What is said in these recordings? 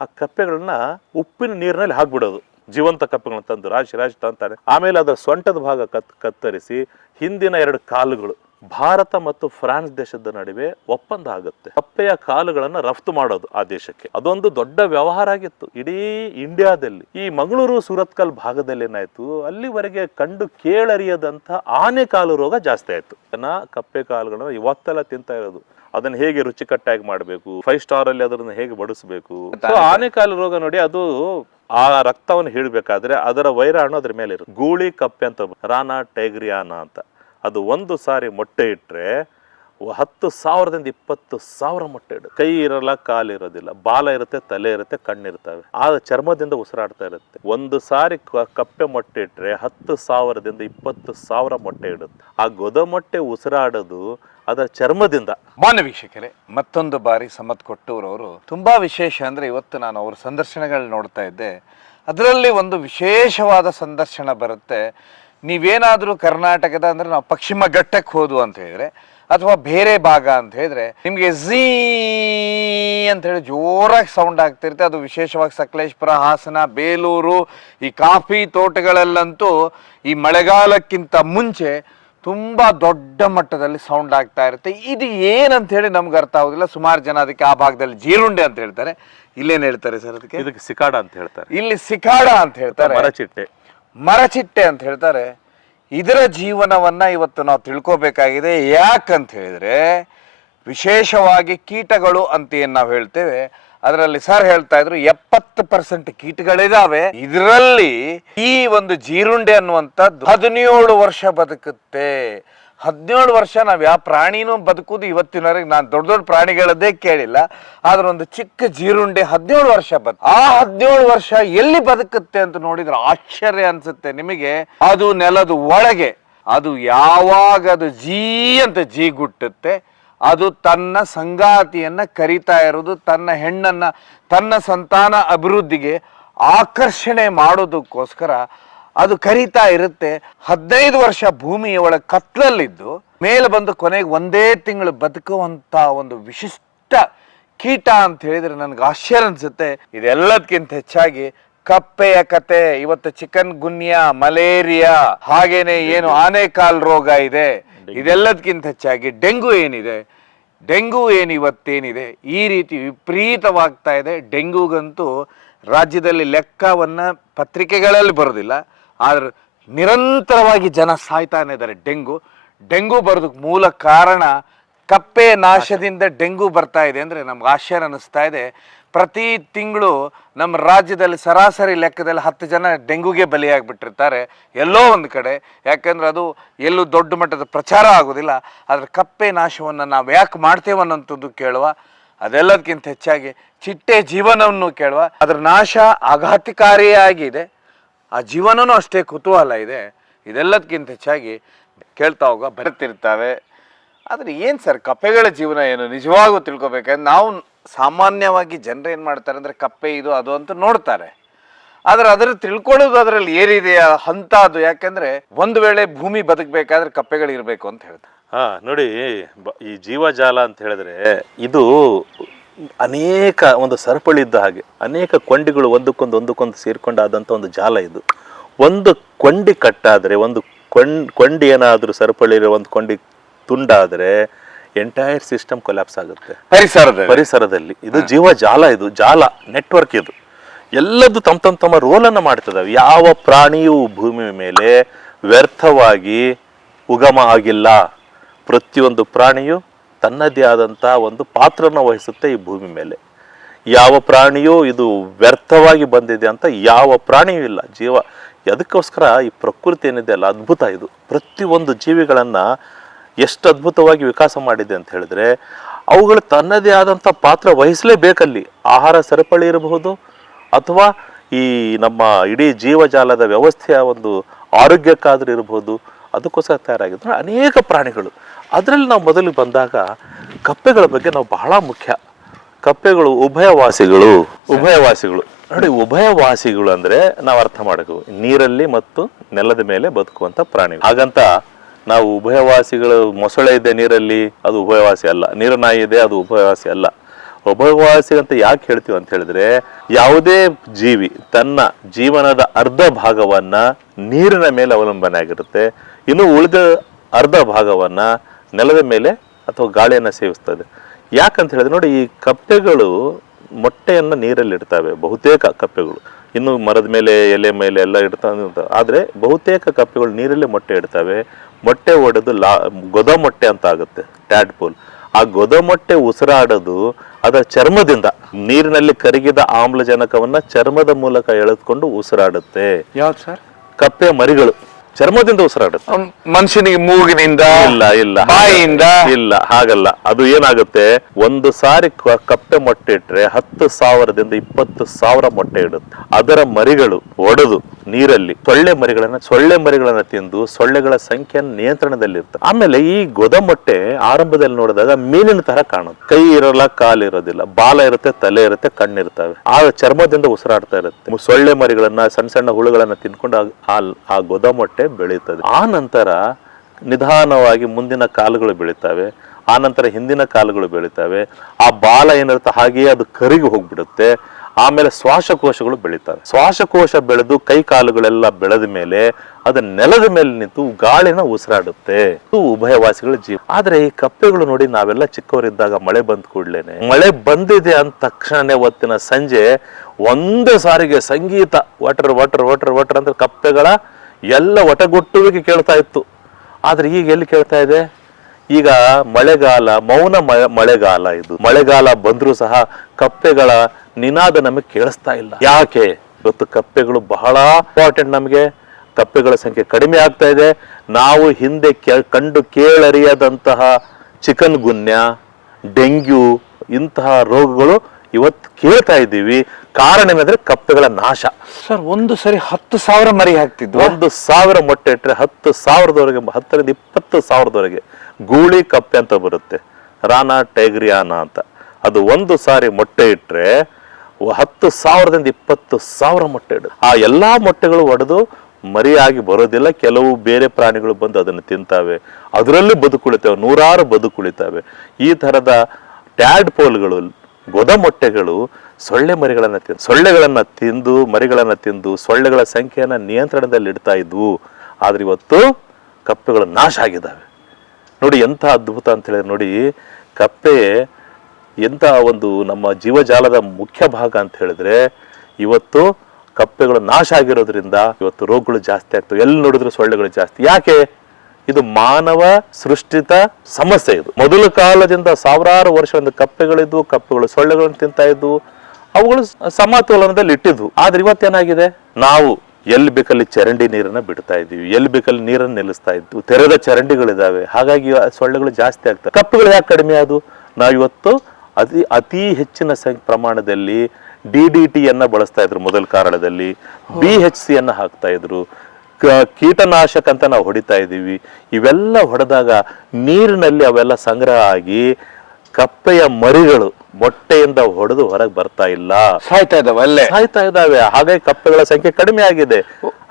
ಆ ಕಪ್ಪೆಗಳನ್ನ ಉಪ್ಪಿನ ನೀರಿನಲ್ಲಿ ಹಾಕ್ಬಿಡೋದು. ಜೀವಂತ ಕಪ್ಪೆಗಳನ್ನ ತಂದು ರಾಶಿ ರಾಶಿ ತಂತಾರೆ ಆಮೇಲೆ ಅದರ ಸೊಂಟದ ಭಾಗ ಕತ್, ಕತ್ತರಿಸಿ ಹಿಂದಿನ ಎರಡು ಕಾಲುಗಳು. ಭಾರತ ಮತ್ತು ಫ್ರಾನ್ಸ್ ದೇಶದ ನಡುವೆ ಒಪ್ಪಂದ ಆಗುತ್ತೆ. ಕಪ್ಪೆಯ ಕಾಲುಗಳನ್ನ ರಫ್ತು ಮಾಡೋದು ಆ ದೇಶಕ್ಕೆ. ಅದೊಂದು ದೊಡ್ಡ ವ್ಯವಹಾರ ಆಗಿತ್ತು. ಇಡೀ ಇಂಡಿಯಾದಲ್ಲಿ, ಈ ಮಂಗಳೂರು ಸೂರತ್ಕಲ್ ಭಾಗದಲ್ಲಿ ಏನಾಯ್ತು? ಅಲ್ಲಿವರೆಗೆ ಕಂಡು ಕೇಳರಿಯದಂತ ಆನೆ ಕಾಲು ರೋಗ ಜಾಸ್ತಿ ಆಯ್ತು. ಜನ ಕಪ್ಪೆ ಕಾಲುಗಳನ್ನ ಇವತ್ತೆಲ್ಲ ತಿಂತಾ ಇರೋದು. ಅದನ್ನ ಹೇಗೆ ರುಚಿಕಟ್ಟಾಗಿ ಮಾಡಬೇಕು? ಫೈವ್ ಸ್ಟಾರ್ ಅಲ್ಲಿ ಅದನ್ನ ಹೇಗೆ ಬಡಿಸಬೇಕು? ಆನೆ ಕಾಲು ರೋಗ ನೋಡಿ ಅದು ಆ ರಕ್ತವನ್ನು ಹೇಳ್ಬೇಕಾದ್ರೆ ಅದರ ವೈರಾಣು ಅದ್ರ ಮೇಲೆ ಇರುತ್ತೆ. ಗೂಳಿ, ಕಪ್ಪೆ ಅಂತ ರಾನಾ ಟೈಗ್ರಿಯಾನ ಅಂತ. ಅದು ಒಂದು ಸಾರಿ ಮೊಟ್ಟೆ ಇಟ್ಟರೆ ಹತ್ತು ಸಾವಿರದಿಂದ ಇಪ್ಪತ್ತು ಸಾವಿರ ಮೊಟ್ಟೆ ಇಡು. ಕೈ ಇರಲ್ಲ, ಕಾಲು ಇರೋದಿಲ್ಲ. ಬಾಲ ಇರುತ್ತೆ, ತಲೆ ಇರುತ್ತೆ, ಕಣ್ಣಿರ್ತವೆ. ಆ ಚರ್ಮದಿಂದ ಉಸಿರಾಡ್ತಾ ಇರುತ್ತೆ. ಒಂದು ಸಾರಿ ಕಪ್ಪೆ ಮೊಟ್ಟೆ ಇಟ್ಟರೆ ಹತ್ತು ಸಾವಿರದಿಂದ ಇಪ್ಪತ್ತು ಸಾವಿರ ಮೊಟ್ಟೆ ಇಡುತ್ತೆ. ಆ ಗೊದ ಮೊಟ್ಟೆ ಉಸಿರಾಡೋದು ಅದರ ಚರ್ಮದಿಂದ. ಮಾನ್ಯ ವೀಕ್ಷಕರೇ, ಮತ್ತೊಂದು ಬಾರಿ ಸಮತ್ ಕೊಟ್ಟೂರವರು ತುಂಬಾ ವಿಶೇಷ ಅಂದ್ರೆ ಇವತ್ತು ನಾನು ಅವ್ರ ಸಂದರ್ಶನಗಳು ನೋಡ್ತಾ ಇದ್ದೆ. ಅದರಲ್ಲಿ ಒಂದು ವಿಶೇಷವಾದ ಸಂದರ್ಶನ ಬರುತ್ತೆ. ನೀವೇನಾದರೂ ಕರ್ನಾಟಕದ ಅಂದ್ರೆ ನಾವು ಪಶ್ಚಿಮ ಘಟ್ಟಕ್ಕೆ ಹೋದ್ವು ಅಂತ ಹೇಳಿದ್ರೆ ಅಥವಾ ಬೇರೆ ಭಾಗ ಅಂತ ಹೇಳಿದ್ರೆ ನಿಮಗೆ ಝೀ ಅಂತ ಹೇಳಿ ಜೋರಾಗಿ ಸೌಂಡ್ ಆಗ್ತಿರುತ್ತೆ. ಅದು ವಿಶೇಷವಾಗಿ ಸಕಲೇಶ್ಪುರ ಹಾಸನ ಬೇಲೂರು ಈ ಕಾಫಿ ತೋಟಗಳಲ್ಲಂತೂ ಈ ಮಳೆಗಾಲಕ್ಕಿಂತ ಮುಂಚೆ ತುಂಬಾ ದೊಡ್ಡ ಮಟ್ಟದಲ್ಲಿ ಸೌಂಡ್ ಆಗ್ತಾ ಇರುತ್ತೆ. ಇದು ಏನಂತ ಹೇಳಿ ನಮ್ಗೆ ಅರ್ಥ ಆಗೋದಿಲ್ಲ. ಸುಮಾರು ಜನ ಅದಕ್ಕೆ ಆ ಭಾಗದಲ್ಲಿ ಜೀರುಂಡೆ ಅಂತ ಹೇಳ್ತಾರೆ. ಇಲ್ಲೇನು ಹೇಳ್ತಾರೆ ಸರ್ ಅದಕ್ಕೆ? ಇದಕ್ಕೆ ಸಿಕಾಡ ಅಂತ ಹೇಳ್ತಾರೆ. ಇಲ್ಲಿ ಸಿಕಾಡ ಅಂತ ಹೇಳ್ತಾರೆ. ಮರಚಿಟ್ಟೆ. ಮರಚಿಟ್ಟೆ ಅಂತ ಹೇಳ್ತಾರೆ. ಇದರ ಜೀವನವನ್ನ ಇವತ್ತು ನಾವು ತಿಳ್ಕೋಬೇಕಾಗಿದೆ. ಯಾಕಂತ ಹೇಳಿದ್ರೆ, ವಿಶೇಷವಾಗಿ ಕೀಟಗಳು ಅಂತ ಏನ್ ನಾವು ಹೇಳ್ತೇವೆ, ಅದರಲ್ಲಿ ಸರ್ ಹೇಳ್ತಾ ಇದ್ರು ಎಪ್ಪತ್ತು ಪರ್ಸೆಂಟ್ ಕೀಟಗಳಿದಾವೆ. ಇದರಲ್ಲಿ ಈ ಒಂದು ಜೀರುಂಡೆ ಅನ್ನುವಂಥದ್ದು ಹದಿನೇಳು ವರ್ಷ ಬದುಕುತ್ತೆ. ಹದಿನೇಳು ವರ್ಷ ನಾವು ಯಾವ ಪ್ರಾಣಿನೂ ಬದುಕುದು ಇವತ್ತಿನವರೆಗೆ ನಾನು ದೊಡ್ಡ ದೊಡ್ಡ ಪ್ರಾಣಿಗಳದ್ದೇ ಕೇಳಿಲ್ಲ. ಆದ್ರೆ ಒಂದು ಚಿಕ್ಕ ಜೀರುಂಡೆ ಹದಿನೇಳು ವರ್ಷ ಬದ್ ಆ ಹದಿನೇಳು ವರ್ಷ ಎಲ್ಲಿ ಬದುಕುತ್ತೆ ಅಂತ ನೋಡಿದ್ರೆ ಆಶ್ಚರ್ಯ ಅನ್ಸುತ್ತೆ ನಿಮಗೆ. ಅದು ನೆಲದ ಒಳಗೆ, ಅದು ಯಾವಾಗ ಅದು ಜೀ ಅಂತ ಜೀಗುಟ್ಟುತ್ತೆ, ಅದು ತನ್ನ ಸಂಗಾತಿಯನ್ನ ಕರಿತಾ ಇರೋದು, ತನ್ನ ಹೆಣ್ಣನ್ನ, ತನ್ನ ಸಂತಾನ ಅಭಿವೃದ್ಧಿಗೆ ಆಕರ್ಷಣೆ ಮಾಡೋದಕ್ಕೋಸ್ಕರ ಅದು ಕರಿತಾ ಇರುತ್ತೆ. ಹದಿನೈದು ವರ್ಷ ಭೂಮಿಯ ಒಳಗೆ ಕತ್ಲಲ್ಲಿದ್ದು ಮೇಲೆ ಬಂದು ಕೊನೆಗೆ ಒಂದೇ ತಿಂಗಳು ಬದುಕುವಂತ ಒಂದು ವಿಶಿಷ್ಟ ಕೀಟ ಅಂತ ಹೇಳಿದ್ರೆ ನನಗೆ ಆಶ್ಚರ್ಯ ಅನ್ಸುತ್ತೆ. ಇದೆಲ್ಲದಕ್ಕಿಂತ ಹೆಚ್ಚಾಗಿ ಕಪ್ಪೆಯ ಕತೆ ಇವತ್ತು ಚಿಕನ್ ಗುನ್ಯಾ ಮಲೇರಿಯಾ ಹಾಗೇನೆ ಏನು ಆನೆಕಾಲ್ ರೋಗ ಇದೆ. ಇದೆಲ್ಲದಕ್ಕಿಂತ ಹೆಚ್ಚಾಗಿ ಡೆಂಗು ಏನಿದೆ? ಡೆಂಗು ಏನು ಇವತ್ತೇನಿದೆ? ಈ ರೀತಿ ವಿಪರೀತವಾಗ್ತಾ ಇದೆ. ಡೆಂಗೂಗಂತೂ ರಾಜ್ಯದಲ್ಲಿ ಲೆಕ್ಕವನ್ನ ಪತ್ರಿಕೆಗಳಲ್ಲಿ ಬರೋದಿಲ್ಲ. ಆದ್ರೆ ನಿರಂತರವಾಗಿ ಜನ ಸಾಯ್ತಾನೆ ಇದ್ದಾರೆ ಡೆಂಗು. ಡೆಂಗು ಬರೋದಕ್ಕೆ ಮೂಲ ಕಾರಣ ಕಪ್ಪೆ ನಾಶದಿಂದ ಡೆಂಗು ಬರ್ತಾ ಇದೆ ಅಂದ್ರೆ ನಮ್ಗೆ ಆಶ್ಚರ್ಯ ಅನಿಸ್ತಾ ಇದೆ. ಪ್ರತಿ ತಿಂಗಳು ನಮ್ಮ ರಾಜ್ಯದಲ್ಲಿ ಸರಾಸರಿ ಲೆಕ್ಕದಲ್ಲಿ ಹತ್ತು ಜನ ಡೆಂಗುಗೆ ಬಲಿಯಾಗ್ಬಿಟ್ಟಿರ್ತಾರೆ ಎಲ್ಲೋ ಒಂದು ಕಡೆ. ಯಾಕಂದ್ರೆ ಅದು ಎಲ್ಲೂ ದೊಡ್ಡ ಮಟ್ಟದ ಪ್ರಚಾರ ಆಗೋದಿಲ್ಲ. ಆದರೆ ಕಪ್ಪೆ ನಾಶವನ್ನು ನಾವು ಯಾಕೆ ಮಾಡ್ತೇವೆ ಅನ್ನೋಂಥದ್ದು ಕೇಳುವ, ಅದೆಲ್ಲದಕ್ಕಿಂತ ಹೆಚ್ಚಾಗಿ ಚಿಟ್ಟೆ ಜೀವನವನ್ನು ಕೇಳುವ. ಅದರ ನಾಶ ಆಘಾತಕಾರಿಯಾಗಿದೆ. ಆ ಜೀವನನೂ ಅಷ್ಟೇ ಕುತೂಹಲ ಇದೆ. ಇದೆಲ್ಲದಕ್ಕಿಂತ ಹೆಚ್ಚಾಗಿ ಕೇಳ್ತಾ ಹೋಗ ಬರ್ತಿರ್ತಾವೆ. ಆದರೆ ಏನು ಸರ್, ಕಪ್ಪೆಗಳ ಜೀವನ ಏನು? ನಿಜವಾಗೂ ತಿಳ್ಕೊಬೇಕಂದ್ರೆ ನಾವು ಸಾಮಾನ್ಯವಾಗಿ ಜನರು ಏನು ಮಾಡ್ತಾರೆ ಅಂದರೆ ಕಪ್ಪೆ ಇದು ಅದು ಅಂತ ನೋಡ್ತಾರೆ. ಆದರೆ ಅದರ ತಿಳ್ಕೊಳ್ಳೋದು ಅದರಲ್ಲಿ ಏನಿದೆ ಹಂತ ಅದು ಯಾಕೆಂದರೆ ಒಂದು ವೇಳೆ ಭೂಮಿ ಬದುಕಬೇಕಾದ್ರೆ ಕಪ್ಪೆಗಳು ಇರಬೇಕು ಅಂತ ಹೇಳ್ತಾರೆ. ಹಾಂ, ನೋಡಿ ಈ ಜೀವಜಾಲ ಅಂತ ಹೇಳಿದ್ರೆ ಇದು ಅನೇಕ ಒಂದು ಸರಪಳಿ ಇದ್ದ ಹಾಗೆ ಅನೇಕ ಕೊಂಡಿಗಳು ಒಂದಕ್ಕೊಂದು ಒಂದಕ್ಕೊಂದು ಸೇರ್ಕೊಂಡಾದಂಥ ಒಂದು ಜಾಲ ಇದು. ಒಂದು ಕೊಂಡಿ ಕಟ್ಟಾದರೆ ಒಂದು ಕೊಂಡ್ ಕೊಂಡಿ ಏನಾದರೂ ಸರಪಳಿ ಒಂದು ಕೊಂಡಿ ತುಂಡಾದರೆ ಎಂಟೈರ್ ಸಿಸ್ಟಮ್ ಕೊಲ್ಯಾಪ್ಸ್ ಆಗುತ್ತೆ. ಪರಿಸರದ ಪರಿಸರದಲ್ಲಿ. ಇದು ಜೀವ ಜಾಲ ಇದು ಜಾಲ ನೆಟ್ವರ್ಕ್ ಇದು. ಎಲ್ಲದ್ದು ತಮ್ಮ ತಮ್ಮ ತಮ್ಮ ರೋಲನ್ನು ಮಾಡ್ತಿದ್ದಾವೆ ಯಾವ ಪ್ರಾಣಿಯೂ ಭೂಮಿ ಮೇಲೆ ವ್ಯರ್ಥವಾಗಿ ಉಗಮ ಆಗಿಲ್ಲ. ಪ್ರತಿಯೊಂದು ಪ್ರಾಣಿಯು ತನ್ನದೇ ಆದಂಥ ಒಂದು ಪಾತ್ರನ ವಹಿಸುತ್ತೆ ಈ ಭೂಮಿ ಮೇಲೆ. ಯಾವ ಪ್ರಾಣಿಯೂ ಇದು ವ್ಯರ್ಥವಾಗಿ ಬಂದಿದೆ ಅಂತ ಯಾವ ಪ್ರಾಣಿಯೂ ಇಲ್ಲ. ಜೀವ ಅದಕ್ಕೋಸ್ಕರ ಈ ಪ್ರಕೃತಿ ಏನಿದೆ ಅಲ್ಲ, ಅದ್ಭುತ ಇದು. ಪ್ರತಿಯೊಂದು ಜೀವಿಗಳನ್ನು ಎಷ್ಟು ಅದ್ಭುತವಾಗಿ ವಿಕಾಸ ಮಾಡಿದೆ ಅಂತ ಹೇಳಿದ್ರೆ, ಅವುಗಳು ತನ್ನದೇ ಆದಂಥ ಪಾತ್ರ ವಹಿಸಲೇಬೇಕಲ್ಲಿ. ಆಹಾರ ಸರಪಳಿ ಇರಬಹುದು ಅಥವಾ ಈ ನಮ್ಮ ಇಡೀ ಜೀವಜಾಲದ ವ್ಯವಸ್ಥೆಯ ಒಂದು ಆರೋಗ್ಯಕ್ಕಾದ್ರೂ ಇರಬಹುದು. ಅದಕ್ಕೋಸ್ಕರ ತಯಾರಾಗಿದ್ರು ಅನೇಕ ಪ್ರಾಣಿಗಳು. ಅದರಲ್ಲಿ ನಾವು ಮೊದಲು ಬಂದಾಗ ಕಪ್ಪೆಗಳ ಬಗ್ಗೆ ನಾವು ಬಹಳ ಮುಖ್ಯ. ಕಪ್ಪೆಗಳು ಉಭಯವಾಸಿಗಳು. ಉಭಯವಾಸಿಗಳು. ನೋಡಿ, ಉಭಯವಾಸಿಗಳು ಅಂದ್ರೆ ನಾವು ಅರ್ಥ ಮಾಡಬೇಕು ನೀರಲ್ಲಿ ಮತ್ತು ನೆಲದ ಮೇಲೆ ಬದುಕುವಂತ ಪ್ರಾಣಿ ಹಾಗಂತ ನಾವು ಉಭಯವಾಸಿಗಳು ಮೊಸಳೆ ಇದೆ ನೀರಲ್ಲಿ, ಅದು ಉಭಯವಾಸಿ ಅಲ್ಲ. ನೀರು ನಾಯಿ ಇದೆ, ಅದು ಉಭಯವಾಸಿ ಅಲ್ಲ. ಉಭಯವಾಸಿ ಅಂತ ಯಾಕೆ ಹೇಳ್ತೀವಿ ಅಂತ ಹೇಳಿದ್ರೆ, ಯಾವುದೇ ಜೀವಿ ತನ್ನ ಜೀವನದ ಅರ್ಧ ಭಾಗವನ್ನ ನೀರಿನ ಮೇಲೆ ಅವಲಂಬನೆ ಆಗಿರುತ್ತೆ. ಇನ್ನು ಉಳಿದ ಅರ್ಧ ಭಾಗವನ್ನ ನೆಲದ ಮೇಲೆ ಅಥವಾ ಗಾಳಿಯನ್ನು ಸೇವಿಸ್ತದೆ. ಯಾಕಂತ ಹೇಳಿದ್ರೆ ನೋಡಿ ಈ ಕಪ್ಪೆಗಳು ಮೊಟ್ಟೆಯನ್ನು ನೀರಲ್ಲಿ ಇಡ್ತವೆ ಬಹುತೇಕ ಕಪ್ಪೆಗಳು. ಇನ್ನು ಮರದ ಮೇಲೆ ಎಲೆ ಮೇಲೆ ಎಲ್ಲ ಇಡ್ತಾ ಆದರೆ ಬಹುತೇಕ ಕಪ್ಪೆಗಳು ನೀರಲ್ಲಿ ಮೊಟ್ಟೆ ಇಡ್ತವೆ. ಮೊಟ್ಟೆ ಒಡೆದು ಲಾ ಗೊದ ಮೊಟ್ಟೆ ಅಂತ ಆಗುತ್ತೆ ಟ್ಯಾಡ್ಪೋಲ್ ಆ ಗೊದ ಮೊಟ್ಟೆ ಉಸಿರಾಡೋದು ಅದರ ಚರ್ಮದಿಂದ ನೀರಿನಲ್ಲಿ ಕರಗಿದ ಆಮ್ಲಜನಕವನ್ನು ಚರ್ಮದ ಮೂಲಕ ಎಳೆದುಕೊಂಡು ಉಸಿರಾಡುತ್ತೆ. ಯಾವ್ದು ಸರ್? ಕಪ್ಪೆ ಮರಿಗಳು. ಚರ್ಮದಿಂದ ಉಸಿರಾಡುತ್ತೆ. ಮನುಷ್ಯನಿಗೆ ಮೂಗಿನಿಂದ ಇಲ್ಲ ಇಲ್ಲ ಬಾಯಿಯಿಂದ ಇಲ್ಲ ಹಾಗಲ್ಲ. ಅದು ಏನಾಗುತ್ತೆ? ಒಂದು ಸಾರಿ ಕಪ್ಪೆ ಮೊಟ್ಟೆ ಇಟ್ರೆ ಹತ್ತು ಸಾವಿರದಿಂದ ಇಪ್ಪತ್ತು ಸಾವಿರ ಮೊಟ್ಟೆ ಇಡುತ್ತೆ. ಅದರ ಮರಿಗಳು ಒಡೆದು. ನೀರಲ್ಲಿ ಸೊಳ್ಳೆ ಮರಿಗಳನ್ನ ಸೊಳ್ಳೆ ಮರಿಗಳನ್ನ ತಿಂದು ಸೊಳ್ಳೆಗಳ ಸಂಖ್ಯೆ ನಿಯಂತ್ರಣದಲ್ಲಿರುತ್ತೆ. ಆಮೇಲೆ ಈ ಗೊದಮೊಟ್ಟೆ ಆರಂಭದಲ್ಲಿ ನೋಡಿದಾಗ ಮೀನಿನ ತರ ಕಾಣುತ್ತೆ. ಕೈ ಇರಲ್ಲ, ಕಾಲು ಇರೋದಿಲ್ಲ, ಬಾಲ ಇರುತ್ತೆ, ತಲೆ ಇರುತ್ತೆ, ಕಣ್ಣಿರ್ತವೆ. ಆ ಚರ್ಮದಿಂದ ಉಸಿರಾಡ್ತಾ ಇರುತ್ತೆ. ಸೊಳ್ಳೆ ಮರಿಗಳನ್ನ, ಸಣ್ಣ ಸಣ್ಣ ಹುಳುಗಳನ್ನ ತಿನ್ಕೊಂಡು ಆ- ಆ- ಆ ಗೊದ ಮೊಟ್ಟೆ ಬೆಳೀತದೆ. ಆ ನಂತರ ನಿಧಾನವಾಗಿ ಮುಂದಿನ ಕಾಲುಗಳು ಬೆಳೀತವೆ. ಆ ನಂತರ ಹಿಂದಿನ ಕಾಲುಗಳು ಬೆಳೀತವೆ. ಆ ಬಾಲ ಏನಿರುತ್ತೆ, ಹಾಗೆಯೇ ಅದು ಕರಿಗಿ ಹೋಗ್ಬಿಡುತ್ತೆ. ಆಮೇಲೆ ಶ್ವಾಸಕೋಶಗಳು ಬೆಳೀತವೆ. ಶ್ವಾಸಕೋಶ ಬೆಳೆದು ಕೈ ಕಾಲುಗಳೆಲ್ಲ ಬೆಳೆದ ಮೇಲೆ ಅದು ನೆಲದ ಮೇಲೆ ನಿಂತು ಗಾಳಿನ ಉಸಿರಾಡುತ್ತೆ. ಉಭಯವಾಸಿಗಳ ಜೀವ. ಆದ್ರೆ ಈ ಕಪ್ಪೆಗಳು ನೋಡಿ ನಾವೆಲ್ಲ ಚಿಕ್ಕವರಿದ್ದಾಗ ಮಳೆ ಬಂದ್ ಕೂಡ್ಲೇನೆ. ಮಳೆ ಬಂದಿದೆ ಅಂದ ತಕ್ಷಣನೇ ಹೊತ್ತಿನ ಸಂಜೆ ಒಂದೇ ಸಾರಿಗೆ ಸಂಗೀತ, ವಾಟರ್ ವಾಟರ್ ವಾಟರ್ ವಾಟರ್ ಅಂತ ಕಪ್ಪೆಗಳ ಎಲ್ಲ ಒಟಗುಟ್ಟುವಿಕೆ ಕೇಳ್ತಾ ಇತ್ತು. ಆದ್ರೆ ಈಗ ಎಲ್ಲಿ ಕೇಳ್ತಾ ಇದೆ? ಈಗ ಮಳೆಗಾಲ, ಮೌನ ಮಳೆಗಾಲ ಇದು. ಮಳೆಗಾಲ ಬಂದರೂ ಸಹ ಕಪ್ಪೆಗಳ ನಿನಾದ ನಮಗೆ ಕೇಳಿಸ್ತಾ ಇಲ್ಲ. ಯಾಕೆ? ಇವತ್ತು ಕಪ್ಪೆಗಳು ಬಹಳ ಇಂಪಾರ್ಟೆಂಟ್ ನಮಗೆ. ಕಪ್ಪೆಗಳ ಸಂಖ್ಯೆ ಕಡಿಮೆ ಆಗ್ತಾ ಇದೆ. ನಾವು ಹಿಂದೆ ಕಂಡು ಕೇಳರಿಯದಂತಹ ಚಿಕನ್ ಗುನ್ಯ ಡೆಂಗ್ಯೂ ಇಂತಹ ರೋಗಗಳು ಇವತ್ತು ಕೇಳ್ತಾ ಇದ್ದೀವಿ. ಕಾರಣ ಏನಂದ್ರೆ ಕಪ್ಪೆಗಳ ನಾಶ. ಸರ್ ಒಂದು ಸರಿ ಹತ್ತು ಸಾವಿರ ಮರಿ ಹಾಕ್ತಿದ್ವಿ? ಒಂದು ಸಾವಿರ ಮೊಟ್ಟೆ ಇಟ್ಟರೆ ಹತ್ತು ಸಾವಿರದವರೆಗೆ ಹತ್ತರಿಂದ ಇಪ್ಪತ್ತು ಸಾವಿರದವರೆಗೆ ಗೂಳಿ ಕಪ್ಪೆ ಅಂತ ಬರುತ್ತೆ. ರಾನಾ ಟೈಗ್ರಿಯಾನ ಅಂತ. ಅದು ಒಂದು ಸಾರಿ ಮೊಟ್ಟೆ ಇಟ್ರೆ ವ- ಹತ್ತು ಸಾವಿರದಿಂದ ಇಪ್ಪತ್ತು ಸಾವಿರ ಮೊಟ್ಟೆ ಇಡು. ಆ ಎಲ್ಲಾ ಮೊಟ್ಟೆಗಳು ಒಡೆದು ಮರಿಯಾಗಿ ಬರೋದಿಲ್ಲ. ಕೆಲವು ಬೇರೆ ಪ್ರಾಣಿಗಳು ಬಂದು ಅದನ್ನು ತಿಂತಾವೆ. ಅದರಲ್ಲಿ ಬದುಕುಳಿತಾವೆ. ನೂರಾರು ಬದುಕುಳಿತಾವೆ. ಈ ತರದ ಟ್ಯಾಡ್ ಪೋಲ್ಗಳು, ಗೊದ ಮೊಟ್ಟೆಗಳು ಸೊಳ್ಳೆ ಮರಿಗಳನ್ನು ತಿಂದು ಸೊಳ್ಳೆಗಳನ್ನು ತಿಂದು, ಮರಿಗಳನ್ನು ತಿಂದು, ಸೊಳ್ಳೆಗಳ ಸಂಖ್ಯೆಯನ್ನು ನಿಯಂತ್ರಣದಲ್ಲಿ ಇಡ್ತಾ ಇದ್ವು. ಆದ್ರೆ ಇವತ್ತು ಕಪ್ಪೆಗಳು ನಾಶ ಆಗಿದ್ದಾವೆ. ನೋಡಿ ಎಂಥ ಅದ್ಭುತ ಅಂತ ಹೇಳಿದ್ರೆ ನೋಡಿ, ಕಪ್ಪೆ ಎಂಥ ಒಂದು ನಮ್ಮ ಜೀವಜಾಲದ ಮುಖ್ಯ ಭಾಗ ಅಂತ ಹೇಳಿದ್ರೆ, ಇವತ್ತು ಕಪ್ಪೆಗಳು ನಾಶ ಆಗಿರೋದ್ರಿಂದ ಇವತ್ತು ರೋಗಗಳು ಜಾಸ್ತಿ ಆಗ್ತವೆ. ಎಲ್ಲಿ ನೋಡಿದ್ರು ಸೊಳ್ಳೆಗಳು ಜಾಸ್ತಿ. ಯಾಕೆ? ಇದು ಮಾನವ ಸೃಷ್ಟಿತ ಸಮಸ್ಯೆ ಇದು. ಮೊದಲ ಕಾಲದಿಂದ ಸಾವಿರಾರು ವರ್ಷದಿಂದ ಕಪ್ಪೆಗಳಿದ್ವು, ಕಪ್ಪೆಗಳು ಸೊಳ್ಳೆಗಳನ್ನು ತಿಂತಾ ಇದ್ವು. ಅವುಗಳು ಸಮತೋಲನದಲ್ಲಿ ಇಟ್ಟಿದ್ವು. ಆದ್ರೆ ಇವತ್ತೇನಾಗಿದೆ? ನಾವು ಎಲ್ಲಿ ಬೇಕಲ್ಲಿ ಚರಂಡಿ ನೀರನ್ನ ಬಿಡ್ತಾ ಇದೀವಿ ಎಲ್ಲಿ ಬೇಕಲ್ಲಿ ನೀರನ್ನು ನಿಲ್ಲಿಸ್ತಾ ಇದ್ವು. ತೆರೆದ ಚರಂಡಿಗಳಿದಾವೆ. ಹಾಗಾಗಿ ಸೊಳ್ಳೆಗಳು ಜಾಸ್ತಿ ಆಗ್ತವೆ. ಕಪ್ಪೆಗಳು ಯಾಕೆ ಕಡಿಮೆ ಆದವು? ನಾವು ಇವತ್ತು ಅತಿ ಅತಿ ಹೆಚ್ಚಿನ ಪ್ರಮಾಣದಲ್ಲಿ ಡಿ ಡಿ ಟಿಯನ್ನ ಬಳಸ್ತಾ ಇದ್ರು ಮೊದಲ ಕಾರಣದಲ್ಲಿ. ಬಿ ಎಚ್ ಸಿ ಅನ್ನ ಹಾಕ್ತಾ ಇದ್ರು. ಕೀಟನಾಶಕ ಅಂತ ನಾವು ಹೊಡಿತಾ ಇದ್ದೀವಿ ಇವೆಲ್ಲ ಹೊಡೆದಾಗ ನೀರಿನಲ್ಲಿ ಅವೆಲ್ಲ ಸಂಗ್ರಹ ಆಗಿ ಕಪ್ಪೆಯ ಮರಿಗಳು ಮೊಟ್ಟೆಯಿಂದ ಹೊಡೆದು ಹೊರಗೆ ಬರ್ತಾ ಇಲ್ಲ. ಸಾಯ್ತಾ ಇದಾವೆ ಅಲ್ಲೇ. ಸಾಯ್ತಾ ಇದ್ದಾವೆ. ಹಾಗಾಗಿ ಕಪ್ಪೆಗಳ ಸಂಖ್ಯೆ ಕಡಿಮೆ ಆಗಿದೆ.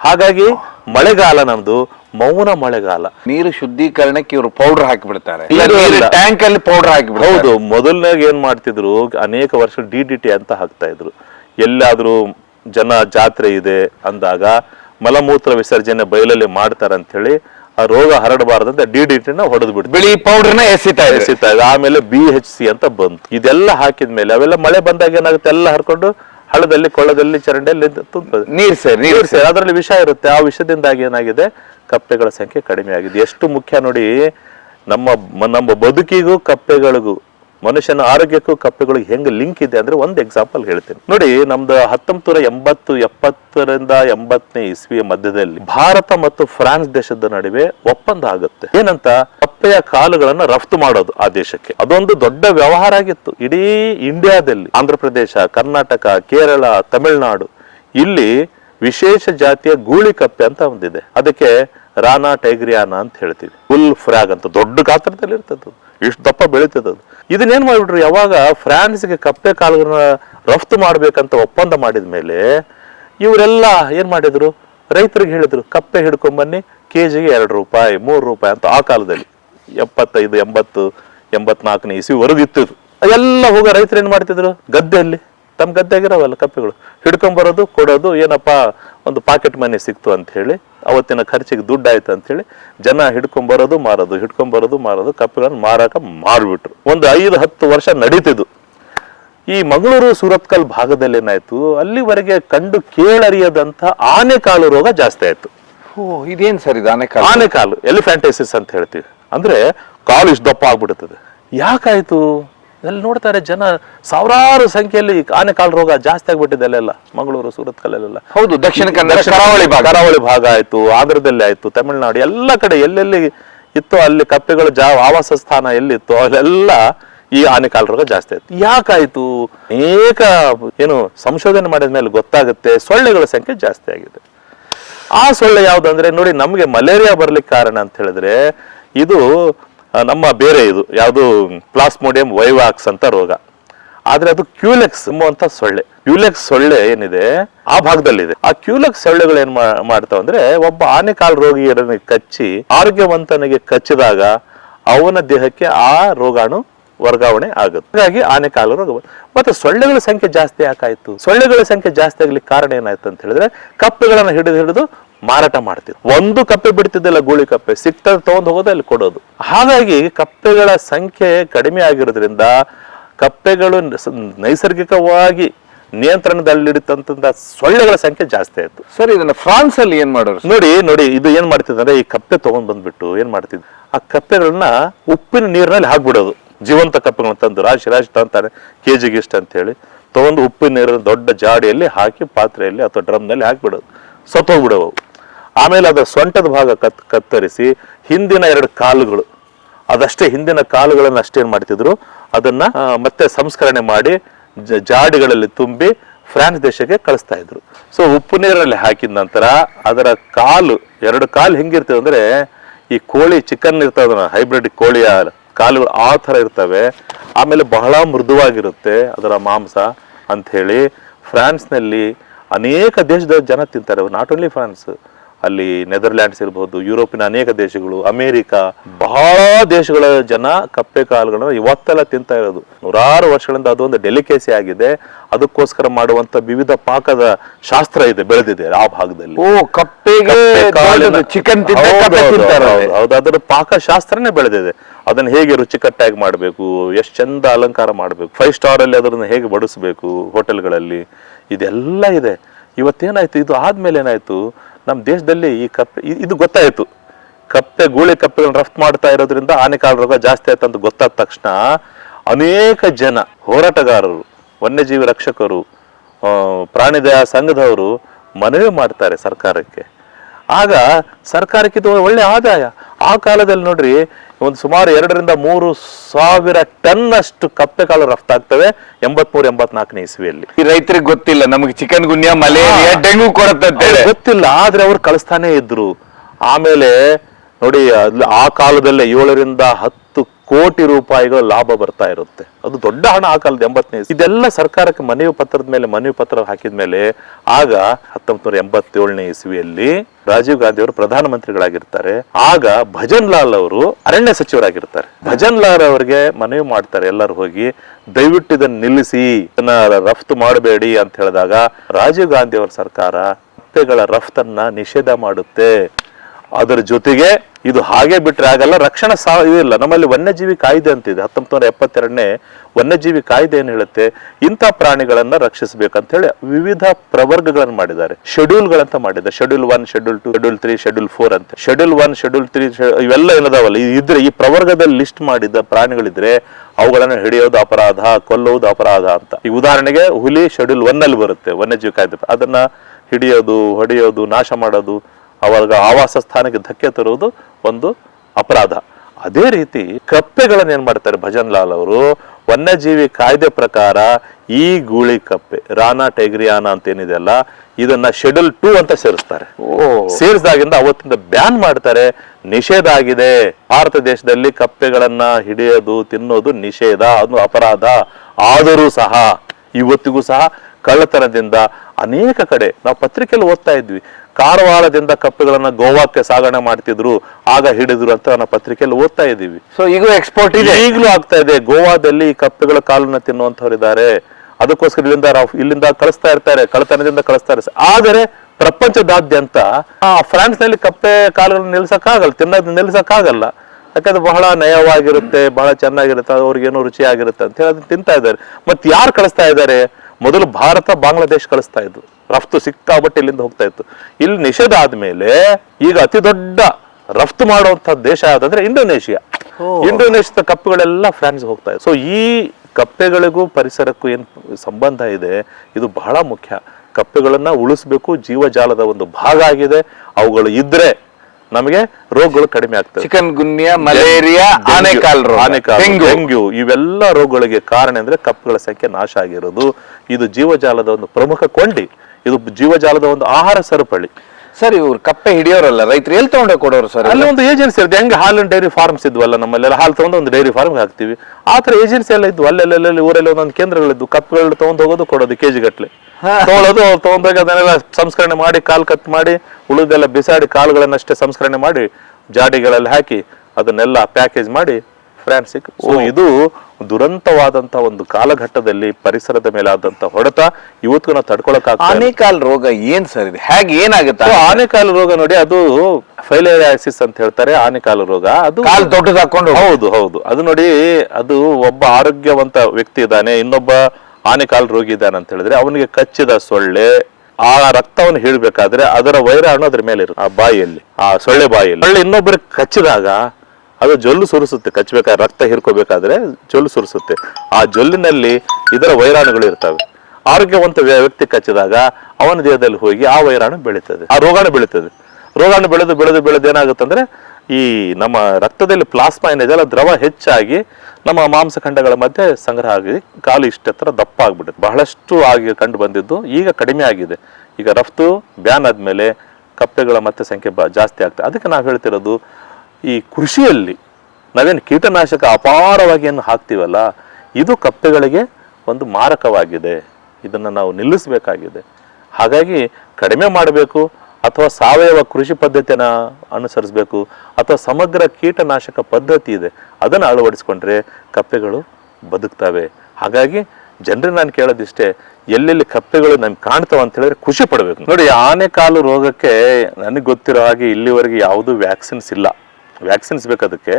ಹಾಗಾಗಿ ಮಳೆಗಾಲ ನಮ್ದು ಮೌನ ಮಳೆಗಾಲ. ನೀರು ಶುದ್ಧೀಕರಣಕ್ಕೆ ಇವರು ಪೌಡರ್ ಹಾಕಿಬಿಡ್ತಾರೆ. ಟ್ಯಾಂಕ್ ಅಲ್ಲಿ ಪೌಡರ್ ಹಾಕಿಬಿಡ್ತಾರೆ. ಹೌದು ಮೊದಲನೇ ಏನ್ ಮಾಡ್ತಿದ್ರು ಅನೇಕ ವರ್ಷ ಡಿ ಡಿ ಟಿ ಅಂತ ಹಾಕ್ತಾ ಇದ್ರು. ಎಲ್ಲಾದ್ರೂ ಜನ ಜಾತ್ರೆ ಇದೆ ಅಂದಾಗ ಮಲಮೂತ್ರ ವಿಸರ್ಜನೆ ಬಯಲಲ್ಲಿ ಮಾಡ್ತಾರಂತ ಹೇಳಿ ಆ ರೋಗ ಹರಡಬಾರ್ದಂತ ಡಿ ಡಿ ಟಿನ ಹೊಡೆದು ಬಿಟ್ಟು ಬಿಳಿ ಪೌಡರ್ನ ಎಸಿತಾ ಎಸಿತಾ ಇದೆ. ಆಮೇಲೆ ಬಿ ಎಚ್ ಸಿ ಅಂತ ಬಂತು. ಇದೆಲ್ಲ ಹಾಕಿದ ಮೇಲೆ ಅವೆಲ್ಲ ಮಳೆ ಬಂದಾಗ ಏನಾಗುತ್ತೆ? ಎಲ್ಲ ಹರ್ಕೊಂಡು ಹಳ್ಳದಲ್ಲಿ ಕೊಳ್ಳದಲ್ಲಿ ಚರಂಡಿಯಲ್ಲಿ ತುಂಬುತ್ತದೆ ನೀರ್ ಸರ್ ನೀರ್ ನೀರು ಸೇರಿ. ಅದರಲ್ಲಿ ವಿಷ ಇರುತ್ತೆ. ಆ ವಿಷದಿಂದಾಗಿ ಏನಾಗಿದೆ? ಕಪ್ಪೆಗಳ ಸಂಖ್ಯೆ ಕಡಿಮೆ ಆಗಿದೆ ಎಷ್ಟು ಮುಖ್ಯ ನೋಡಿ ನಮ್ಮ ನಮ್ಮ ಬದುಕಿಗೂ ಕಪ್ಪೆಗಳಿಗೂ ಮನುಷ್ಯನ ಆರೋಗ್ಯಕ್ಕೂ ಕಪ್ಪೆಗಳಿಗೆ ಹೆಂಗ್ ಲಿಂಕ್ ಇದೆ ಅಂದ್ರೆ ಒಂದು ಎಕ್ಸಾಂಪಲ್ ಹೇಳ್ತೀನಿ. ನೋಡಿ, ನಮ್ದು ಹತ್ತೊಂಬತ್ತು ಎಂಬತ್ತು, ಎಪ್ಪತ್ತರಿಂದ ಎಂಬತ್ತನೇ ಇಸ್ವಿಯ ಮಧ್ಯದಲ್ಲಿ ಭಾರತ ಮತ್ತು ಫ್ರಾನ್ಸ್ ದೇಶದ ನಡುವೆ ಒಪ್ಪಂದ ಆಗುತ್ತೆ. ಏನಂತ? ಕಪ್ಪೆಯ ಕಾಲುಗಳನ್ನ ರಫ್ತು ಮಾಡೋದು ಆ ದೇಶಕ್ಕೆ. ಅದೊಂದು ದೊಡ್ಡ ವ್ಯವಹಾರ ಆಗಿತ್ತು. ಇಡೀ ಇಂಡಿಯಾದಲ್ಲಿ ಆಂಧ್ರ ಪ್ರದೇಶ ಕರ್ನಾಟಕ, ಕೇರಳ, ತಮಿಳುನಾಡು, ಇಲ್ಲಿ ವಿಶೇಷ ಜಾತಿಯ ಗೂಳಿ ಕಪ್ಪೆ ಅಂತ ಒಂದಿದೆ. ಅದಕ್ಕೆ ರಾನಾ ಟೈಗ್ರಿಯಾನ ಅಂತ ಹೇಳ್ತೀವಿ. ಫುಲ್ ಫ್ರಾಗ್ ಅಂತ ದೊಡ್ಡ ಗಾತ್ರದಲ್ಲಿ ಇರ್ತದೆ ಇಷ್ಟು ದಪ್ಪ ಬೆಳೀತದ ಅದು. ಇದನ್ನೇನ್ ಮಾಡ್ಬಿಟ್ರು? ಯಾವಾಗ ಫ್ರಾನ್ಸ್ಗೆ ಕಪ್ಪೆ ಕಾಳುಗಳನ್ನ ರಫ್ತು ಮಾಡ್ಬೇಕಂತ ಒಪ್ಪಂದ ಮಾಡಿದ ಮೇಲೆ ಇವರೆಲ್ಲ ಏನ್ ಮಾಡಿದ್ರು? ರೈತರಿಗೆ ಹೇಳಿದ್ರು, ಕಪ್ಪೆ ಹಿಡ್ಕೊಂಬನ್ನಿ ಕೆಜಿಗೆ ಎರಡು ರೂಪಾಯಿ, ಮೂರು ರೂಪಾಯಿ ಅಂತ ಆ ಕಾಲದಲ್ಲಿ. ಎಪ್ಪತ್ತೈದು, ಎಂಬತ್ತು, ಎಂಬತ್ನಾಲ್ಕನೇ ಇಸ್ವಿವರೆಗೂ ಇತ್ತು ಎಲ್ಲ ಹೋಗ ರೈತರು ಏನ್ ಮಾಡ್ತಿದ್ರು? ಗದ್ದೆಯಲ್ಲಿ. ತಮ್ಮ ಗದ್ದೆಗಿರವಲ್ಲ ಕಪ್ಪೆಗಳು. ಹಿಡ್ಕೊಂಬರೋದು ಕೊಡೋದು ಏನಪ್ಪ ಒಂದು ಪಾಕೆಟ್ ಮನಿ ಸಿಕ್ತು ಅಂತ ಹೇಳಿ ಅವತ್ತಿನ ಖರ್ಚಿಗೆ ದುಡ್ಡು ಆಯ್ತು ಅಂತ ಹೇಳಿ ಜನ ಹಿಡ್ಕೊಂಬರೋದು ಮಾರೋದು ಹಿಡ್ಕೊಂಬರೋದು ಮಾರೋದು ಕಪ್ಪೆಗಳನ್ನು ಮಾರಾಟ ಮಾರ್ಬಿಟ್ರು ಒಂದು ಐದು ಹತ್ತು ವರ್ಷ ನಡೀತಿದ್ದು. ಈ ಮಂಗಳೂರು ಸುರತ್ಕಲ್ ಭಾಗದಲ್ಲಿ ಏನಾಯ್ತು ಅಲ್ಲಿವರೆಗೆ ಕಂಡು ಕೇಳರಿಯದಂತ ಆನೆಕಾಲು ರೋಗ ಜಾಸ್ತಿ ಆಯ್ತು. ಓ ಇದೇನ್ ಸರ್ ಇದು ಆನೆಕಾಲ? ಆನೆಕಾಲು ಎಲಿಫ್ಯಾಂಟೈಸಿಸ್ ಅಂತ ಹೇಳ್ತೀವಿ. ಅಂದ್ರೆ ಕಾಲು ಇಷ್ಟು ದಪ್ಪ ಆಗ್ಬಿಡುತ್ತದೆ ಯಾಕಾಯ್ತು? ಅಲ್ಲಿ ನೋಡ್ತಾರೆ ಜನ ಸಾವಿರಾರು ಸಂಖ್ಯೆಯಲ್ಲಿ ಆನೆಕಾಲು ರೋಗ ಜಾಸ್ತಿ ಆಗ್ಬಿಟ್ಟಿದೆ ಅಲ್ಲೆಲ್ಲ ಮಂಗಳೂರು ಸೂರತ್ಕಲ್ಲೆಲ್ಲ. ಹೌದು ದಕ್ಷಿಣ ಕನ್ನಡ ಕರಾವಳಿ ಭಾಗ. ಕರಾವಳಿ ಭಾಗ ಆಯ್ತು ಆಗ್ರದಲ್ಲಿ ಆಯ್ತು ತಮಿಳುನಾಡು ಎಲ್ಲ ಕಡೆ ಎಲ್ಲೆಲ್ಲಿ ಇತ್ತು ಅಲ್ಲಿ ಕಪ್ಪೆಗಳು ಜಾ ಆವಾಸ ಸ್ಥಾನ ಎಲ್ಲಿತ್ತು ಅಲ್ಲೆಲ್ಲ ಈ ಆನೆಕಾಲು ರೋಗ ಜಾಸ್ತಿ ಆಯ್ತು. ಯಾಕಾಯ್ತು ಅನೇಕ ಏನು ಸಂಶೋಧನೆ ಮಾಡಿದ ಮೇಲೆ ಗೊತ್ತಾಗುತ್ತೆ ಸೊಳ್ಳೆಗಳ ಸಂಖ್ಯೆ ಜಾಸ್ತಿ ಆಗಿದೆ. ಆ ಸೊಳ್ಳೆ ಯಾವ್ದಂದ್ರೆ ನೋಡಿ ನಮಗೆ ಮಲೇರಿಯಾ ಬರ್ಲಿಕ್ಕೆ ಕಾರಣ ಅಂತ ಹೇಳಿದ್ರೆ ಇದು ನಮ್ಮ ಬೇರೆ ಇದು, ಯಾವುದು ಪ್ಲಾಸ್ಮೋಡಿಯಂ ವೈವಾಕ್ಸ್ ಅಂತ ರೋಗ. ಆದರೆ ಅದು ಕ್ಯೂಲೆಕ್ಸ್ ಎಂಬುವಂತ ಸೊಳ್ಳೆ. ಕ್ಯೂಲೆಕ್ಸ್ ಸೊಳ್ಳೆ ಏನಿದೆ, ಆ ಭಾಗದಲ್ಲಿದೆ. ಆ ಕ್ಯೂಲೆಕ್ಸ್ ಸೊಳ್ಳೆಗಳು ಏನ್ ಮಾಡ್ತಾವ ಅಂದ್ರೆ ಒಬ್ಬ ಆನೆಕಾಲ್ ರೋಗಿಯರನ್ನು ಕಚ್ಚಿ, ಆರೋಗ್ಯವಂತನಿಗೆ ಕಚ್ಚಿದಾಗ ಅವನ ದೇಹಕ್ಕೆ ಆ ರೋಗಾಣು ವರ್ಗಾವಣೆ ಆಗುತ್ತೆ. ಹಾಗಾಗಿ ಆನೆಕಾಲು ರೋಗ ಮತ್ತೆ ಸೊಳ್ಳೆಗಳ ಸಂಖ್ಯೆ ಜಾಸ್ತಿ ಯಾಕಾಯ್ತು? ಸೊಳ್ಳೆಗಳ ಸಂಖ್ಯೆ ಜಾಸ್ತಿ ಆಗ್ಲಿಕ್ಕೆ ಕಾರಣ ಏನಾಯ್ತು ಅಂತ ಹೇಳಿದ್ರೆ, ಕಪ್ಪೆಗಳನ್ನು ಹಿಡಿದು ಹಿಡಿದು ಮಾರಾಟ ಮಾಡ್ತಿದ್ರು ಒಂದು ಕಪ್ಪೆ ಬಿಡ್ತಿದ್ದಿಲ್ಲ ಗೂಳಿ ಕಪ್ಪೆ ಸಿಕ್ತದ ತಗೊಂಡು ಹೋಗೋದು ಅಲ್ಲಿ ಕೊಡೋದು. ಹಾಗಾಗಿ ಕಪ್ಪೆಗಳ ಸಂಖ್ಯೆ ಕಡಿಮೆ ಆಗಿರೋದ್ರಿಂದ ಕಪ್ಪೆಗಳು ನೈಸರ್ಗಿಕವಾಗಿ ನಿಯಂತ್ರಣದಲ್ಲಿಡಿತಂತ ಸೊಳ್ಳೆಗಳ ಸಂಖ್ಯೆ ಜಾಸ್ತಿ ಆಯ್ತು. ಸರ್ ಇದನ್ನ ಫ್ರಾನ್ಸ್ ಅಲ್ಲಿ ಏನ್ ಮಾಡೋರು? ನೋಡಿ ನೋಡಿ ಇದು ಏನ್ ಮಾಡ್ತಿದ್ರೆ ಈ ಕಪ್ಪೆ ತಗೊಂಡ್ ಬಂದ್ಬಿಟ್ಟು ಏನ್ ಮಾಡ್ತಿದ್ ಆ ಕಪ್ಪೆಗಳನ್ನ ಉಪ್ಪಿನ ನೀರಿನಲ್ಲಿ ಹಾಕ್ಬಿಡೋದು. ಜೀವಂತ ಕಪ್ಪೆಗಳನ್ನ ತಂದು ರಾಶಿ ರಾಶಿ ತಂತಾರೆ ಕೆಜಿಗೆ ಇಷ್ಟ ಅಂತ ಹೇಳಿ ತಗೊಂಡು ಉಪ್ಪಿನ ನೀರಿನ ದೊಡ್ಡ ಜಾಡಿಯಲ್ಲಿ ಹಾಕಿ ಪಾತ್ರೆಯಲ್ಲಿ ಅಥವಾ ಡ್ರಮ್ನಲ್ಲಿ ಹಾಕ್ಬಿಡೋದು. ಸತ್ತೋಗ್ಬಿಡವು. ಆಮೇಲೆ ಅದರ ಸೊಂಟದ ಭಾಗ ಕತ್, ಕತ್ತರಿಸಿ ಹಿಂದಿನ ಎರಡು ಕಾಲುಗಳು. ಅದಷ್ಟೇ ಹಿಂದಿನ ಕಾಲುಗಳನ್ನು ಅಷ್ಟೇನ್ ಮಾಡ್ತಿದ್ರು. ಅದನ್ನ ಮತ್ತೆ ಸಂಸ್ಕರಣೆ ಮಾಡಿ ಜಾಡಿಗಳಲ್ಲಿ ತುಂಬಿ ಫ್ರಾನ್ಸ್ ದೇಶಕ್ಕೆ ಕಳಿಸ್ತಾ ಇದ್ರು. ಸೊ, ಉಪ್ಪು ನೀರಲ್ಲಿ ಹಾಕಿದ ನಂತರ ಅದರ ಕಾಲು, ಎರಡು ಕಾಲು ಹೆಂಗಿರ್ತದೆ ಅಂದ್ರೆ ಈ ಕೋಳಿ, ಚಿಕನ್ ಇರ್ತದ ಹೈಬ್ರಿಡ್ ಕೋಳಿಯ ಕಾಲುಗಳು ಆ ಥರ ಇರ್ತವೆ. ಆಮೇಲೆ ಬಹಳ ಮೃದುವಾಗಿರುತ್ತೆ ಅದರ ಮಾಂಸ ಅಂತ ಹೇಳಿ ಫ್ರಾನ್ಸ್ನಲ್ಲಿ ಅನೇಕ ದೇಶದ ಜನ ತಿಂತಾರೆ. Not only France. ಅಲ್ಲಿ ನೆದರ್ಲ್ಯಾಂಡ್ಸ್ ಇರಬಹುದು ಯುರೋಪಿನ ಅನೇಕ ದೇಶಗಳು ಅಮೇರಿಕಾ ಬಹಳ ದೇಶಗಳ ಜನ ಕಪ್ಪೆ ಕಾಳುಗಳನ್ನ ಇವತ್ತೆಲ್ಲ ತಿಂತಾ ಇರೋದು. ನೂರಾರು ವರ್ಷಗಳಿಂದ ಅದೊಂದು ಡೆಲಿಕೇಸಿ ಆಗಿದೆ. ಅದಕ್ಕೋಸ್ಕರ ಮಾಡುವಂತ ವಿವಿಧ ಪಾಕದ ಶಾಸ್ತ್ರ ಇದೆ ಬೆಳೆದಿದೆ ಆ ಭಾಗದಲ್ಲಿ. ಓ ಕಪ್ಪೆಗೆ ಚಿಕನ್ ಹೌದು, ಅದರ ಪಾಕಶಾಸ್ತ್ರನೇ ಬೆಳೆದಿದೆ. ಅದನ್ನ ಹೇಗೆ ರುಚಿಕಟ್ಟಾಗಿ ಮಾಡಬೇಕು ಎಷ್ಟು ಚಂದ ಅಲಂಕಾರ ಮಾಡಬೇಕು ಫೈವ್ ಸ್ಟಾರ್ ಅಲ್ಲಿ ಅದನ್ನ ಹೇಗೆ ಬಡಿಸಬೇಕು ಹೋಟೆಲ್ಗಳಲ್ಲಿ ಇದೆಲ್ಲ ಇದೆ. ಇವತ್ತೇನಾಯ್ತು? ಇದು ಆದ್ಮೇಲೆ ಏನಾಯ್ತು? ನಮ್ಮ ದೇಶದಲ್ಲಿ ಈ ಕಪ್ಪೆ ಇದು ಗೊತ್ತಾಯಿತು. ಕಪ್ಪೆ, ಗೂಳಿ ಕಪ್ಪೆಗಳನ್ನ ರಫ್ತು ಮಾಡ್ತಾ ಇರೋದ್ರಿಂದ ಆನೆಕಾಲ ರೋಗ ಜಾಸ್ತಿ ಆಯ್ತು ಅಂತ ಗೊತ್ತಾದ ತಕ್ಷಣ ಅನೇಕ ಜನ ಹೋರಾಟಗಾರರು, ವನ್ಯಜೀವಿ ರಕ್ಷಕರು ಪ್ರಾಣಿ ಪ್ರಾಣಿದಯಾ ಸಂಘದವರು ಮನವಿ ಮಾಡ್ತಾರೆ ಸರ್ಕಾರಕ್ಕೆ. ಆಗ ಸರ್ಕಾರಕ್ಕೆ ಒಳ್ಳೆ ಆದಾಯ. ಆ ಕಾಲದಲ್ಲಿ ನೋಡ್ರಿ ಒಂದು ಸುಮಾರು ಎರಡರಿಂದ ಮೂರು ಸಾವಿರ ಟನ್ ಅಷ್ಟು ಕಪ್ಪೆ ಕಾಳು ರಫ್ತಾಗ್ತವೆ ಎಂಬತ್ಮೂರು ಎಂಬತ್ನಾಲ್ಕನೇ ಇಸ್ವಿಯಲ್ಲಿ. ಈ ರೈತರಿಗೆ ಗೊತ್ತಿಲ್ಲ ನಮಗೆ ಚಿಕನ್ ಗುನ್ಯಾ ಮಲೇರಿಯಾ ಡೆಂಗು ಕೊಡುತ್ತೆ ಗೊತ್ತಿಲ್ಲ ಆದ್ರೆ ಅವ್ರು ಕಳಿಸ್ತಾನೆ ಇದ್ರು. ಆಮೇಲೆ ನೋಡಿ ಆ ಕಾಲದಲ್ಲೇ ಏಳರಿಂದ ಹತ್ತು ಕೋಟಿ ರೂಪಾಯಿಗಳ ಲಾಭ ಬರ್ತಾ ಇರುತ್ತೆ. ಅದು ದೊಡ್ಡ ಹಣ ಆ ಕಾಲದ ಎಂಬತ್ತನೇ. ಇದೆಲ್ಲ ಸರ್ಕಾರಕ್ಕೆ ಮನವಿ ಪತ್ರದ ಮೇಲೆ, ಮನವಿ ಪತ್ರ ಹಾಕಿದ ಮೇಲೆ ಆಗ ಹತ್ತೊಂಬತ್ ನೂರ ಎಂಬತ್ತೇಳನೇ ಇಸ್ವಿಯಲ್ಲಿ ರಾಜೀವ್ ಗಾಂಧಿ ಅವರು ಪ್ರಧಾನಮಂತ್ರಿಗಳಾಗಿರ್ತಾರೆ. ಆಗ ಭಜನ್ ಲಾಲ್ ಅವರು ಅರಣ್ಯ ಸಚಿವರಾಗಿರ್ತಾರೆ. ಭಜನ್ ಲಾಲ್ ಅವರಿಗೆ ಮನವಿ ಮಾಡ್ತಾರೆ ಎಲ್ಲರೂ ಹೋಗಿ, ದಯವಿಟ್ಟು ಇದನ್ನು ನಿಲ್ಲಿಸಿ, ಇದನ್ನ ರಫ್ತು ಮಾಡಬೇಡಿ ಅಂತ ಹೇಳಿದಾಗ ರಾಜೀವ್ ಗಾಂಧಿ ಅವರ ಸರ್ಕಾರ ರಫ್ತನ್ನ ನಿಷೇಧ ಮಾಡುತ್ತೆ. ಅದರ ಜೊತೆಗೆ ಇದು ಹಾಗೆ ಬಿಟ್ರೆ ಆಗಲ್ಲ ರಕ್ಷಣಾ ಸಾ ಇದಿಲ್ಲ ನಮ್ಮಲ್ಲಿ ವನ್ಯಜೀವಿ ಕಾಯ್ದೆ ಅಂತಿದೆ. ಹತ್ತೊಂಬತ್ತು ನೂರ ಎಪ್ಪತ್ತೆರಡನೇ ವನ್ಯಜೀವಿ ಕಾಯ್ದೆ ಏನು ಹೇಳುತ್ತೆ? ಇಂಥ ಪ್ರಾಣಿಗಳನ್ನ ರಕ್ಷಿಸಬೇಕಂತ ಹೇಳಿ ವಿವಿಧ ಪ್ರವರ್ಗಗಳನ್ನು ಮಾಡಿದ್ದಾರೆ. ಶೆಡ್ಯೂಲ್ಗಳಂತ ಮಾಡಿದ್ದಾರೆ. Schedule one schedule two schedule three schedule four ಅಂತ. ಶೆಡ್ಯೂಲ್ ಒನ್ ಶೆಡ್ಯೂಲ್ ತ್ರೀ ಇವೆಲ್ಲ ಏನದಾವಲ್ಲ? ಇದ್ರೆ ಈ ಪ್ರವರ್ಗದಲ್ಲಿ ಲಿಸ್ಟ್ ಮಾಡಿದ ಪ್ರಾಣಿಗಳಿದ್ರೆ ಅವುಗಳನ್ನು ಹಿಡಿಯೋದು ಅಪರಾಧ, ಕೊಲ್ಲುವುದು ಅಪರಾಧ ಅಂತ. ಈ ಉದಾಹರಣೆಗೆ ಹುಲಿ ಶೆಡ್ಯೂಲ್ ಒನ್ ಅಲ್ಲಿ ಬರುತ್ತೆ, ವನ್ಯಜೀವಿ ಕಾಯ್ದೆ. ಅದನ್ನ ಹಿಡಿಯೋದು, ಹೊಡೆಯೋದು, ನಾಶ ಮಾಡೋದು ಅವರ ಆವಾಸ ಸ್ಥಾನಕ್ಕೆ ಧಕ್ಕೆ ತರುವುದು ಒಂದು ಅಪರಾಧ. ಅದೇ ರೀತಿ ಕಪ್ಪೆಗಳನ್ನು ಏನ್ ಮಾಡ್ತಾರೆ ಭಜನ್ ಲಾಲ್ ಅವರು? ವನ್ಯಜೀವಿ ಕಾಯ್ದೆ ಪ್ರಕಾರ ಈ ಗೂಳಿ ಕಪ್ಪೆ ರಾನಾ ಟೈಗ್ರಿಯಾನ ಅಂತ ಏನಿದೆಯಲ್ಲ ಇದನ್ನ ಶೆಡ್ಯೂಲ್ ಟೂ ಅಂತ ಸೇರಿಸ್ತಾರೆ. ಓ. ಸೇರಿಸಿದಾಗಿಂದ ಅವತ್ತಿಂದ ಬ್ಯಾನ್ ಮಾಡ್ತಾರೆ. ನಿಷೇಧ ಆಗಿದೆ. ಭಾರತ ದೇಶದಲ್ಲಿ ಕಪ್ಪೆಗಳನ್ನ ಹಿಡಿಯೋದು ತಿನ್ನೋದು ನಿಷೇಧ ಅದು ಅಪರಾಧ. ಆದರೂ ಸಹ ಇವತ್ತಿಗೂ ಸಹ ಕಳ್ಳತನದಿಂದ ಅನೇಕ ಕಡೆ ನಾವು ಪತ್ರಿಕೆಯಲ್ಲಿ ಓದ್ತಾ ಇದ್ವಿ. ಕಾರವಾರದಿಂದ ಕಪ್ಪೆಗಳನ್ನ ಗೋವಾಕ್ಕೆ ಸಾಗಣೆ ಮಾಡ್ತಿದ್ರು ಆಗ ಹಿಡಿದ್ರು ಅಂತ ನನ್ನ ಪತ್ರಿಕೆಯಲ್ಲಿ ಓದ್ತಾ ಇದ್ದೀವಿ. ಸೊ ಈಗ ಎಕ್ಸ್ಪೋರ್ಟ್ ಇದೆ. ಈಗಲೂ ಆಗ್ತಾ ಇದೆ. ಗೋವಾದಲ್ಲಿ ಈ ಕಪ್ಪೆಗಳ ಕಾಲನ್ನ ತಿನ್ನುವಂತವ್ರು ಇದ್ದಾರೆ ಅದಕ್ಕೋಸ್ಕರ ಇಲ್ಲಿಂದ ಇಲ್ಲಿಂದ ಕಳಿಸ್ತಾ ಇರ್ತಾರೆ ಕಳತನದಿಂದ ಕಳಿಸ್ತಾ ಇರ್ತಾರೆ. ಆದರೆ ಪ್ರಪಂಚದಾದ್ಯಂತ ಆ ಫ್ರಾನ್ಸ್ನಲ್ಲಿ ಕಪ್ಪೆ ಕಾಲುಗಳನ್ನ ನಿಲ್ಸಕ್ಕಾಗಲ್ಲ ತಿನ್ನೋದು ನಿಲ್ಸಕ್ಕಾಗಲ್ಲ. ಯಾಕಂದ್ರೆ ಬಹಳ ನಯವಾಗಿರುತ್ತೆ ಬಹಳ ಚೆನ್ನಾಗಿರುತ್ತೆ ಅವ್ರಿಗೇನೋ ರುಚಿಯಾಗಿರುತ್ತೆ ಅಂತ ಹೇಳಿ ಅದನ್ನ ತಿಂತಾ ಇದ್ದಾರೆ. ಮತ್ತೆ ಯಾರು ಕಳಿಸ್ತಾ ಇದ್ದಾರೆ? ಮೊದಲು ಭಾರತ ಬಾಂಗ್ಲಾದೇಶ್ ಕಳಿಸ್ತಾ ಇದ್ರು ರಫ್ತು ಸಿಕ್ಕಾಬಟ್ಟೆ ಇಲ್ಲಿಂದ ಹೋಗ್ತಾ ಇತ್ತು. ಇಲ್ಲಿ ನಿಷೇಧ ಆದ್ಮೇಲೆ ಈಗ ಅತಿ ದೊಡ್ಡ ರಫ್ತು ಮಾಡುವಂತ ದೇಶ ಯಾವ್ದಂದ್ರೆ ಇಂಡೋನೇಷಿಯಾ. ಇಂಡೋನೇಷ್ಯಾದ ಕಪ್ಪೆಗಳೆಲ್ಲ ಫ್ರಾನ್ಸ್ ಹೋಗ್ತಾ ಇದೆ ಸೊ ಈ ಕಪ್ಪೆಗಳಿಗೂ ಪರಿಸರಕ್ಕೂ ಏನ್ ಸಂಬಂಧ ಇದೆ? ಇದು ಬಹಳ ಮುಖ್ಯ. ಕಪ್ಪೆಗಳನ್ನ ಉಳಿಸ್ಬೇಕು ಜೀವಜಾಲದ ಒಂದು ಭಾಗ ಆಗಿದೆ. ಅವುಗಳು ಇದ್ರೆ ನಮಗೆ ರೋಗಗಳು ಕಡಿಮೆ ಆಗ್ತವೆ. ಚಿಕನ್ ಗುನ್ಯಾ ಮಲೇರಿಯಾ ಆನೆಕಾಲ್ ಡೆಂಗ್ಯೂ ಇವೆಲ್ಲ ರೋಗಗಳಿಗೆ ಕಾರಣ ಅಂದ್ರೆ ಕಪ್ಪುಗಳ ಸಂಖ್ಯೆ ನಾಶ ಆಗಿರೋದು. ಇದು ಜೀವಜಾಲದ ಒಂದು ಪ್ರಮುಖ ಕೊಂಡಿ. ಇದು ಜೀವಜಾಲದ ಒಂದು ಆಹಾರ ಸರಪಳಿ. ಸರ್ ಇವ್ರು ಕಪ್ಪೆ ಹಿಡಿಯೋರಲ್ಲ ರೈತರು ಎಲ್ಲಿ ತಗೊಂಡೋಗಿ ಕೊಡೋರು ಸರ್ ಅಲ್ಲಿ ಒಂದು ಏಜೆನ್ಸಿ ಇರುತ್ತೆ ಹೆಂಗೆ ಹಾಲಿನ ಡೈರಿ ಫಾರ್ಮ್ಸ್ ಇದ್ವಲ್ಲ ನಮ್ಮಲ್ಲೆಲ್ಲ ಹಾಲು ತಗೊಂಡು ಒಂದು ಡೈರಿ ಫಾರ್ಮ್ ಹಾಕ್ತಿವಿ. ಆ ಥರ ಏಜೆನ್ಸಿ ಎಲ್ಲ ಇದ್ವು ಅಲ್ಲೆಲ್ಲ ಊರಲ್ಲಿ ಒಂದೊಂದು ಕೇಂದ್ರಗಳಿದ್ವು ಕಪ್ಪುಗಳು ತಗೊಂಡು ಹೋಗೋದು ಕೊಡೋದು ಕೆಜಿ ಗಟ್ಲೆ. ತಗೊಳ್ಳೋದು ತಗೊಂಡೋಗಿ ಅದನ್ನೆಲ್ಲ ಸಂಸ್ಕರಣೆ ಮಾಡಿ ಕಾಲ್ ಕಟ್ ಮಾಡಿ ಉಳಿದೆಲ್ಲ ಬಿಸಾಡಿ ಕಾಳುಗಳನ್ನಷ್ಟೇ ಸಂಸ್ಕರಣೆ ಮಾಡಿ ಜಾಡಿಗಳಲ್ಲಿ ಹಾಕಿ ಅದನ್ನೆಲ್ಲ ಪ್ಯಾಕೇಜ್ ಮಾಡಿ ಫ್ರಾನ್ಸಿಗೆ. ಓ ಇದು ದುರಂತವಾದಂತ ಒಂದು ಕಾಲಘಟ್ಟದಲ್ಲಿ ಪರಿಸರದ ಮೇಲೆ ಆದಂತ ಹೊಡೆತ ಇವತ್ತು ನಾವು ತಡ್ಕೊಳಕ್. ಆನೆಕಾಲ್ ರೋಗ ಏನ್ ಸರ್ ಇದು? ಹೇಗೆ ಏನಾಗುತ್ತೆ? ಆನೆಕಾಲ್ ರೋಗ ನೋಡಿ ಅದು ಫೈಲೇರಿಯಾಸಿಸ್ ಅಂತ ಹೇಳ್ತಾರೆ ಆನೆಕಾಲು ರೋಗ. ಅದು ಕಾಲ್ ದೊಡ್ಡದು ಹೌದು ಹೌದು. ಅದು ನೋಡಿ ಅದು ಒಬ್ಬ ಆರೋಗ್ಯವಂತ ವ್ಯಕ್ತಿ ಇದ್ದಾನೆ ಇನ್ನೊಬ್ಬ ಆನೆಕಾಲು ರೋಗಿ ಇದ್ದಾನೆ ಅಂತ ಹೇಳಿದ್ರೆ ಅವನಿಗೆ ಕಚ್ಚಿದ ಸೊಳ್ಳೆ, ಆ ರಕ್ತವನ್ನು ಹೀಳ್ಬೇಕಾದ್ರೆ ಅದರ ವೈರಾಣು ಅದ್ರ ಮೇಲೆ ಇರುತ್ತೆ, ಆ ಬಾಯಿಯಲ್ಲಿ, ಆ ಸೊಳ್ಳೆ ಬಾಯಿಯಲ್ಲಿ. ಸೊಳ್ಳೆ ಇನ್ನೊಬ್ಬರಿಗೆ ಕಚ್ಚಿದಾಗ ಅದು ಜೊಲ್ಲು ಸುರಿಸುತ್ತೆ, ಕಚ್ಚಬೇಕಾದ್ರೆ ರಕ್ತ ಹೀರ್ಕೋಬೇಕಾದ್ರೆ ಜೊಲ್ಲು ಸುರಿಸುತ್ತೆ. ಆ ಜೊಲ್ಲಿನಲ್ಲಿ ಇದರ ವೈರಾಣುಗಳು ಇರ್ತವೆ. ಆರೋಗ್ಯವಂತ ವ್ಯ- ವ್ಯಕ್ತಿ ಕಚ್ಚಿದಾಗ ಅವನ ದೇಹದಲ್ಲಿ ಹೋಗಿ ಆ ವೈರಾಣು ಬೆಳೀತದೆ, ಆ ರೋಗಾಣು ಬೆಳೀತದೆ. ರೋಗಾಣು ಬೆಳೆದು ಬೆಳೆದು ಬೆಳೆದು ಏನಾಗುತ್ತಂದ್ರೆ ಈ ನಮ್ಮ ರಕ್ತದಲ್ಲಿ ಪ್ಲಾಸ್ಮಾ ಏನಿದೆಯಲ್ಲ ದ್ರವ ಹೆಚ್ಚಾಗಿ ನಮ್ಮ ಮಾಂಸಖಂಡಗಳ ಮಧ್ಯೆ ಸಂಗ್ರಹ ಆಗಿ ಕಾಲು ಇಷ್ಟೆತ್ತರ ದಪ್ಪ ಆಗಿಬಿಡುತ್ತೆ ಬಹಳಷ್ಟು ಆಗಿ ಕಂಡು ಬಂದಿದ್ದು ಈಗ ಕಡಿಮೆ ಆಗಿದೆ. ಈಗ ರಫ್ತು, ಬ್ಯಾನ್ ಆದಮೇಲೆ ಕಪ್ಪೆಗಳ ಮತ್ತೆ ಸಂಖ್ಯೆ ಬ ಜಾಸ್ತಿ ಆಗ್ತದೆ ಅದಕ್ಕೆ ನಾವು ಹೇಳ್ತಿರೋದು ಈ ಕೃಷಿಯಲ್ಲಿ ನಾವೇನು ಕೀಟನಾಶಕ ಅಪಾರವಾಗಿ ಏನು ಹಾಕ್ತೀವಲ್ಲ, ಇದು ಕಪ್ಪೆಗಳಿಗೆ ಒಂದು ಮಾರಕವಾಗಿದೆ. ಇದನ್ನು ನಾವು ನಿಲ್ಲಿಸಬೇಕಾಗಿದೆ. ಹಾಗಾಗಿ ಕಡಿಮೆ ಮಾಡಬೇಕು ಅಥವಾ ಸಾವಯವ ಕೃಷಿ ಪದ್ಧತಿಯನ್ನ ಅನುಸರಿಸಬೇಕು ಅಥವಾ ಸಮಗ್ರ ಕೀಟನಾಶಕ ಪದ್ಧತಿ ಇದೆ, ಅದನ್ನು ಅಳವಡಿಸ್ಕೊಂಡ್ರೆ ಕಪ್ಪೆಗಳು ಬದುಕ್ತವೆ. ಹಾಗಾಗಿ ಜನರು ನಾನು ಕೇಳೋದಿಷ್ಟೇ, ಎಲ್ಲೆಲ್ಲಿ ಕಪ್ಪೆಗಳು ನಮ್ಗೆ ಕಾಣ್ತಾವ ಅಂತ ಹೇಳಿದ್ರೆ ಖುಷಿ ಪಡಬೇಕು ನೋಡಿ ಆನೆ ಕಾಲು ರೋಗಕ್ಕೆ ನನಗೆ ಗೊತ್ತಿರೋ ಹಾಗೆ ಇಲ್ಲಿವರೆಗೆ ಯಾವುದೂ ವ್ಯಾಕ್ಸಿನ್ಸ್ ಇಲ್ಲ. ವ್ಯಾಕ್ಸಿನ್ಸ್ ಬೇಕದಕ್ಕೆ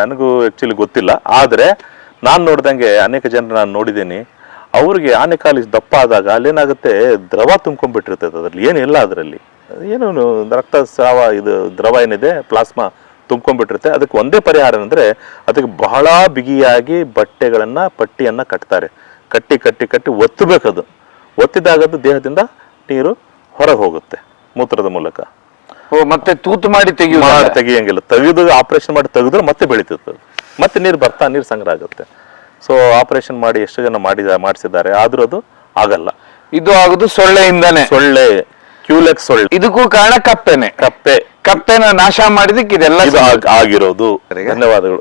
ನನಗೂ ಆ್ಯಕ್ಚುಲಿ ಗೊತ್ತಿಲ್ಲ. ಆದರೆ ನಾನು ನೋಡ್ದಂಗೆ ಅನೇಕ ಜನರು ನಾನು ನೋಡಿದ್ದೀನಿ, ಅವ್ರಿಗೆ ಆನೆ ಕಾಲು ದಪ್ಪ ಆದಾಗ ಅಲ್ಲೇನಾಗುತ್ತೆ, ದ್ರವ ತುಂಬ್ಕೊಂಡ್ಬಿಟ್ಟಿರ್ತದೆ ಅದರಲ್ಲಿ. ಏನಿಲ್ಲ ಅದರಲ್ಲಿ. ಏನು ರಕ್ತಸ್ರಾವ ಇದು ದ್ರವ ಏನಿದೆ ಪ್ಲಾಸ್ಮಾ ತುಂಬ್ಕೊಂಡ್ಬಿಟ್ಟಿರುತ್ತೆ. ಅದಕ್ಕೆ ಒಂದೇ ಪರಿಹಾರ ಅಂದರೆ ಅದಕ್ಕೆ ಬಹಳ ಬಿಗಿಯಾಗಿ ಬಟ್ಟೆಗಳನ್ನು ಪಟ್ಟಿಯನ್ನು ಕಟ್ತಾರೆ. ಕಟ್ಟಿ ಕಟ್ಟಿ ಕಟ್ಟಿ ಒತ್ತಬೇಕದು. ಒತ್ತಿದಾಗ ಅದು ದೇಹದಿಂದ ನೀರು ಹೊರಗೆ ಹೋಗುತ್ತೆ ಮೂತ್ರದ ಮೂಲಕ. ಓ ಮತ್ತೆ ತೂತು ಮಾಡಿ ತೆಗಿಯುವ ಮಾಡಿ ತೆಗಿಯಂಗಿಲ್ಲ. ತೆಗೆದು ಆಪರೇಷನ್ ಮಾಡಿ ತೆಗೆದ್ರೆ ಮತ್ತೆ ಬೆಳೀತದೆ. ಅದು. ಮತ್ತೆ ನೀರು ಬರ್ತಾ ನೀರು ಸಂಗ್ರಹ ಆಗುತ್ತೆ. ಸೊ ಆಪರೇಷನ್ ಮಾಡಿ ಎಷ್ಟು ಜನ ಮಾಡಿದ ಮಾಡಿಸಿದ್ದಾರೆ. ಆದ್ರೂ ಅದು ಆಗಲ್ಲ. ಇದು ಆಗೋದು ಸೊಳ್ಳೆಯಿಂದಾನೆ. ಸೊಳ್ಳೆ. ಕ್ಯೂಲೆಕ್ಸ್ ಸೊಳ್ಳೆ ಇದಕ್ಕೂ ಕಾರಣ ಕಪ್ಪೆನೆ. ಕಪ್ಪೆ. ಕಪ್ಪೆನ ನಾಶ ಮಾಡಿದಕ್ಕೆ ಇದೆಲ್ಲ ಇದು ಆಗಿರೋದು. ಧನ್ಯವಾದಗಳು.